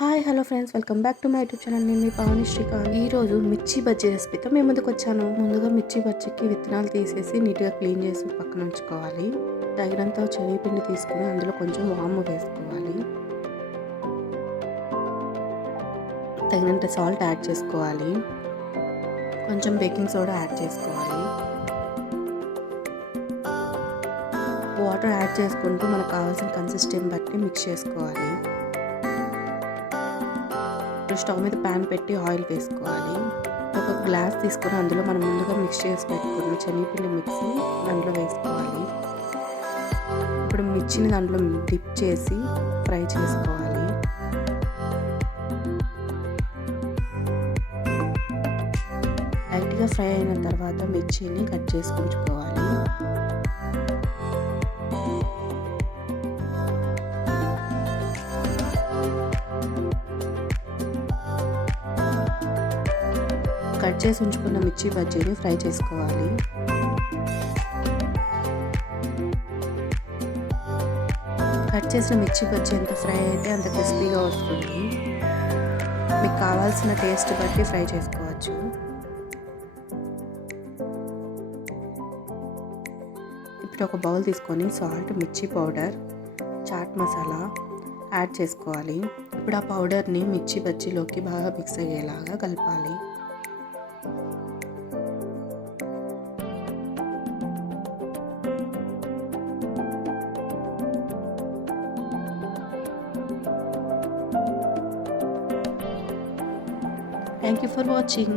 Hi hello friends, welcome back to my YouTube channel. నేను మీ పావని శ్రీకాంత్. ఈరోజు మిర్చి బజ్జీ రెసిపీతో మేము ముందుకు వచ్చాను. ముందుగా మిర్చి బజ్జీకి విత్తనాలు తీసేసి నీట్గా క్లీన్ చేసి పక్కన ఉంచుకోవాలి. తగినంత శనగపిండి తీసుకుని అందులో కొంచెం వాము వేసుకోవాలి. తగినంత సాల్ట్ యాడ్ చేసుకోవాలి. కొంచెం బేకింగ్ సోడా యాడ్ చేసుకోవాలి. వాటర్ యాడ్ చేసుకుంటూ మనకు కావాల్సిన కన్సిస్టెన్సీ బట్టి మిక్స్ చేసుకోవాలి. స్టవ్ మీద ప్యాన్ పెట్టి ఆయిల్ వేసుకోవాలి. ఒక గ్లాస్ తీసుకొని అందులో మనం ముందుగా మిక్స్ చేసి పెట్టుకున్న శనగపిండి మిక్సీ దాంట్లో వేసుకోవాలి. ఇప్పుడు మిర్చిని దాంట్లో డిప్ చేసి ఫ్రై చేసుకోవాలి. లైట్గా ఫ్రై అయిన తర్వాత మిర్చిని కట్ చేసి ఉంచుకోవాలి. కట్ చేసి ఉంచుకున్న మిర్చి బజ్జీని ఫ్రై చేసుకోవాలి. కట్ చేసిన మిర్చి బజ్జీ ఎంత ఫ్రై అయితే అంత క్రిస్పీగా వస్తుంది. మీకు కావాల్సిన టేస్ట్ బట్టి ఫ్రై చేసుకోవచ్చు. ఇప్పుడు ఒక బౌల్ తీసుకొని సాల్ట్, మిర్చి పౌడర్, చాట్ మసాలా యాడ్ చేసుకోవాలి. ఇప్పుడు ఆ పౌడర్ని మిర్చి బజ్జీలోకి బాగా మిక్స్ అయ్యేలాగా కలపాలి. Thank you for watching.